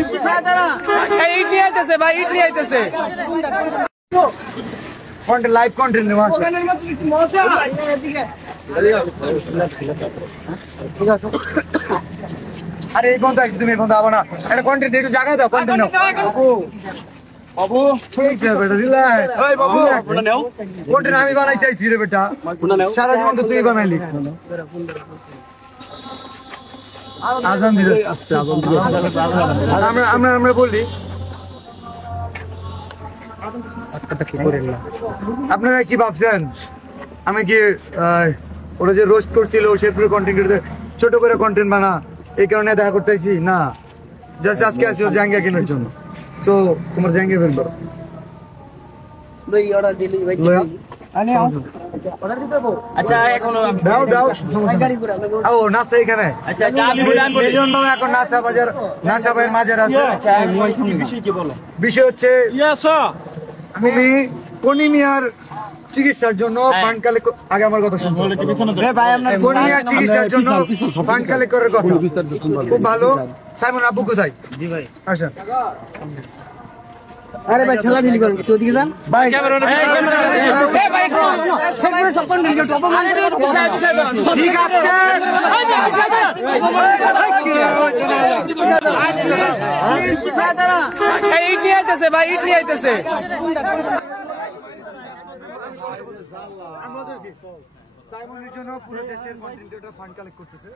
ইট নিয়ে আইতেছে ভাই, ইট নিয়ে আইতেছে। লাইভ কন্টেন্ট নেওয়া আছে। আরে এই বন্ধু আইছি, তুমি এই বন্ধু আবো না, একটা কন্টেন্ট একটু জায়গা দাও, কন্টেন্ট নাও বাবু। ঠিক আছে বেটা, রিল্যাক্স। এই বাবু কন্টেন্ট আমি বানাইতে আইছি রে বেটা, সারা জীবন তো তুই বানাইলি। আজান দিলে আমরা বলি আপনারা কি ভাবছেন আমি কি ওরা যে রোস্ট করছিল শেরপুরের কন্টেন্ট ছোট করে কন্টেন্ট বানা এই কারণে দেখা করতেছি না, জাস্ট আজকে আসি জাঙ্গিয়া কেনার জন্য। তো তোমার জাঙ্গিয়া বের করো ভাই, অর্ডার দিলি ভাই আনে আও। আচ্ছা এখনো দাও দাও ও নাসা এখানে। আচ্ছা আমি বলে আনবো মিলিয়ন বাবা এখন নাসা বাজার, নাসা ভাইয়ের মাঝে আছে। আচ্ছা বিষয় কি বলো? বিষয় হচ্ছে তুমি কনিমিয়ার চিকিৎসার জন্য ফান্ড কালেক্ট, আগে আমার কথা শুনুন ভাই, আপনার কনিমিয়ার চিকিৎসার জন্য ফান্ড কালেক্ট করার কথা খুব ভালো। সাইমন আব্বু কোথায়? জি ভাই আসেন। আরে ভাই ছেলা দিলি করুন, তো দিকে যান ভাই। ক্যামেরা এ ভাই শেরপুরে সব কোন দিকে টপ মানে ঠিক আছে। ইট নিয়ে আইতেছে ভাই, ইট নিয়ে আইতেছে। সাইমনের জন্য পুরো দেশের কন্টেন্ট ক্রিয়েটর ফান্ড কালেক্ট করতেছে।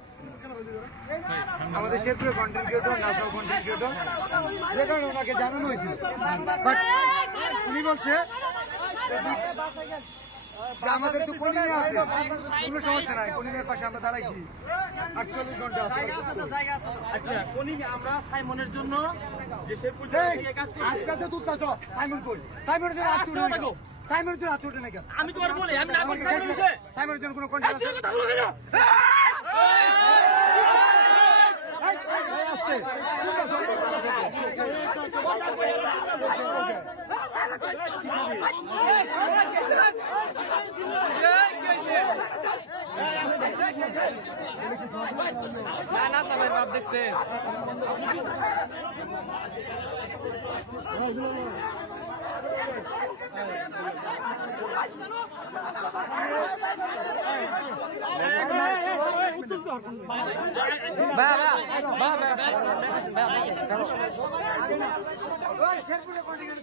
আমাদের শেরপুরের কন্টেন্ট ক্রিয়েটর, নাসাও কন্টেন্ট ক্রিয়েটর, যে কারণে ওনাকে জানানো হয়েছিল, বাট উনি বলছে যে আমাদের তো কনিমিয়া আছে, কোনো সমস্যা নাই, কনিমিয়ার পাশে আমরা দাঁড়াইছি 48 ঘন্টা। আচ্ছা কনিমিয়া আমরা সাইমনের জন্য যে শেরপুর থেকে কাজ করছি, আজকে তো তুলতাছো সাইমন কই? সাইমনের জন্য আজ তুলে নাও, সাইমনের জন্য আজ তুলে নাও। আমি তোমার বলি আমি না করছি সাইমনের বিষয়ে। সাইমনের জন্য কোনো কন্টেন্ট আছে? না সবাই বাপ দেখছে। শেরপুরে কন্টেন্ট